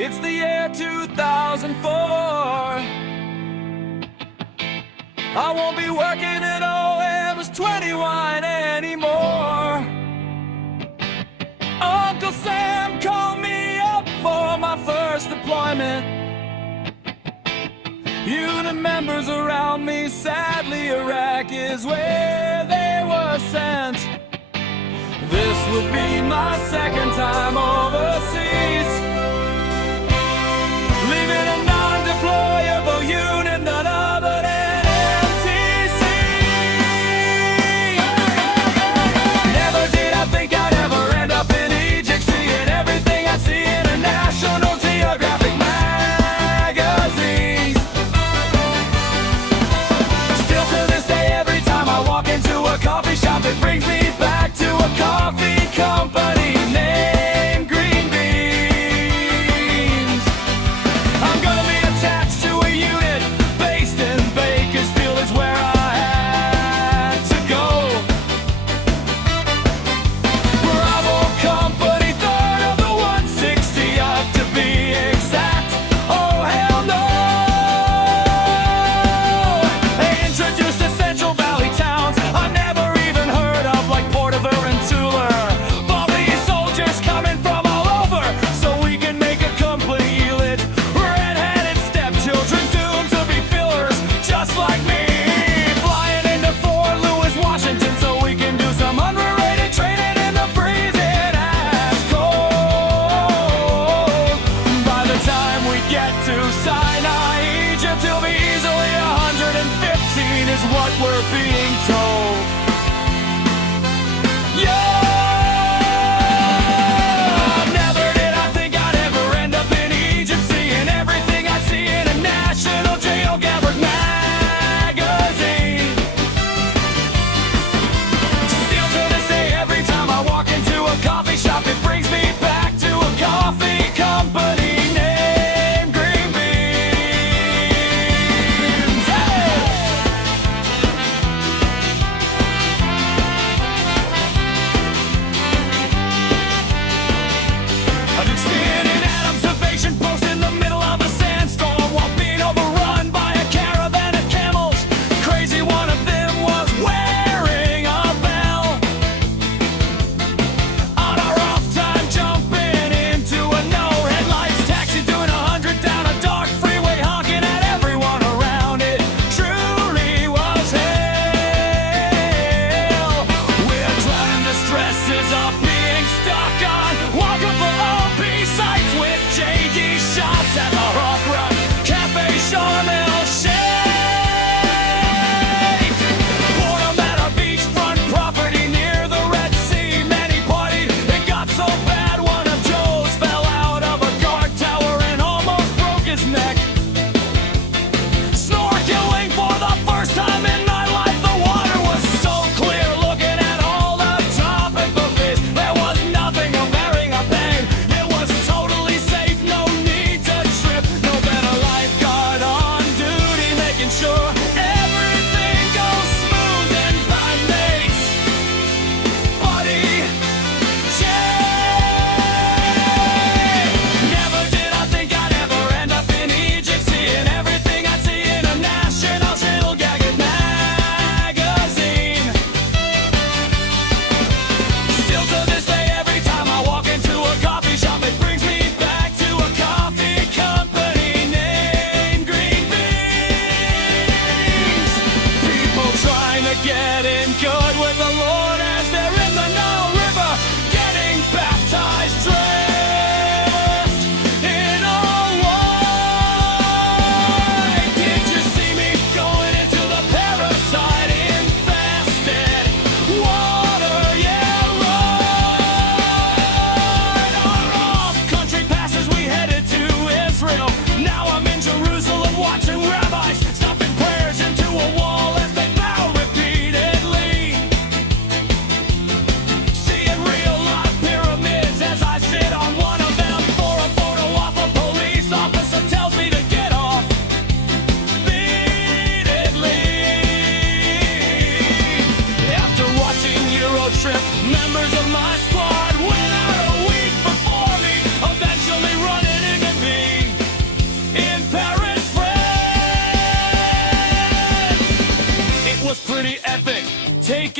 It's the year 2004. I won't be working at OM's 20 Wine anymore. Uncle Sam called me up for my first deployment. Unit members around me, sadly Iraq is where they were sent. This would be my second time overseas, leaving a non-deployable unit, none other than MTC. Never did I think I'd ever end up in Egypt, seeing everything I see in a National Geographic magazine. Still to this day, every time I walk into a coffee shop, it brings me back to a coffee company named Green Beans. I'm gonna be attached to a unit based in Bakersfield, is where I had to go. Bravo Company, third of the 160 up to be exact. Oh hell no! They introduced the Central Valley towns I never even heard of, like Porterville and Tula. All these soldiers coming from all over, so we can make a complete list. Red-headed stepchildren doomed to be fillers, just like me. Flying into Fort Lewis, Washington, so we can do some unrated training in the freezing ass cold. By the time we get to Sinai Egypt, it'll be easily 115 is what we're being told. Never did I think I'd ever end up in Egypt, seeing everything I'd see in a National Geographic magazine. Still to this day, every time I walk into a coffee shop, it brings me back to a coffee company named Green Beans. Hey!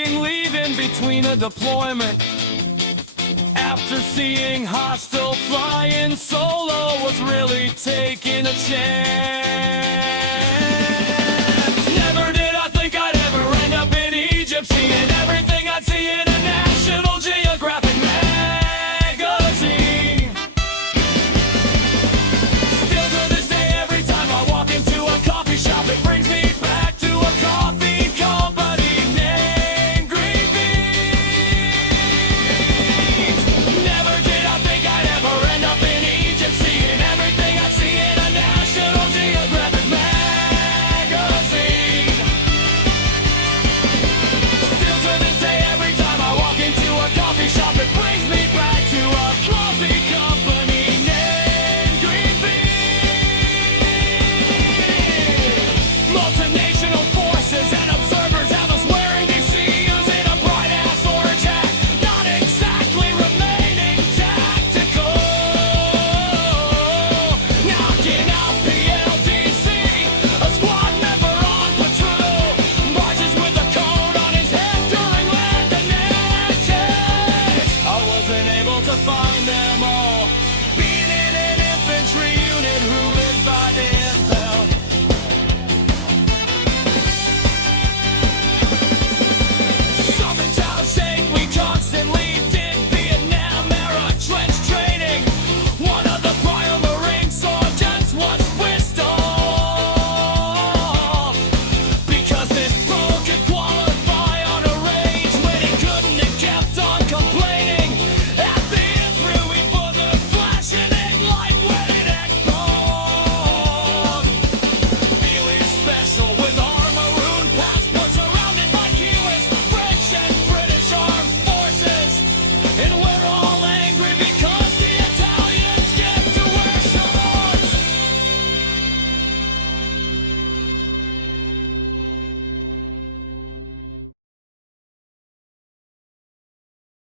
considering leaving between a deployment. After seeing hostile flying solo was really taking a chance.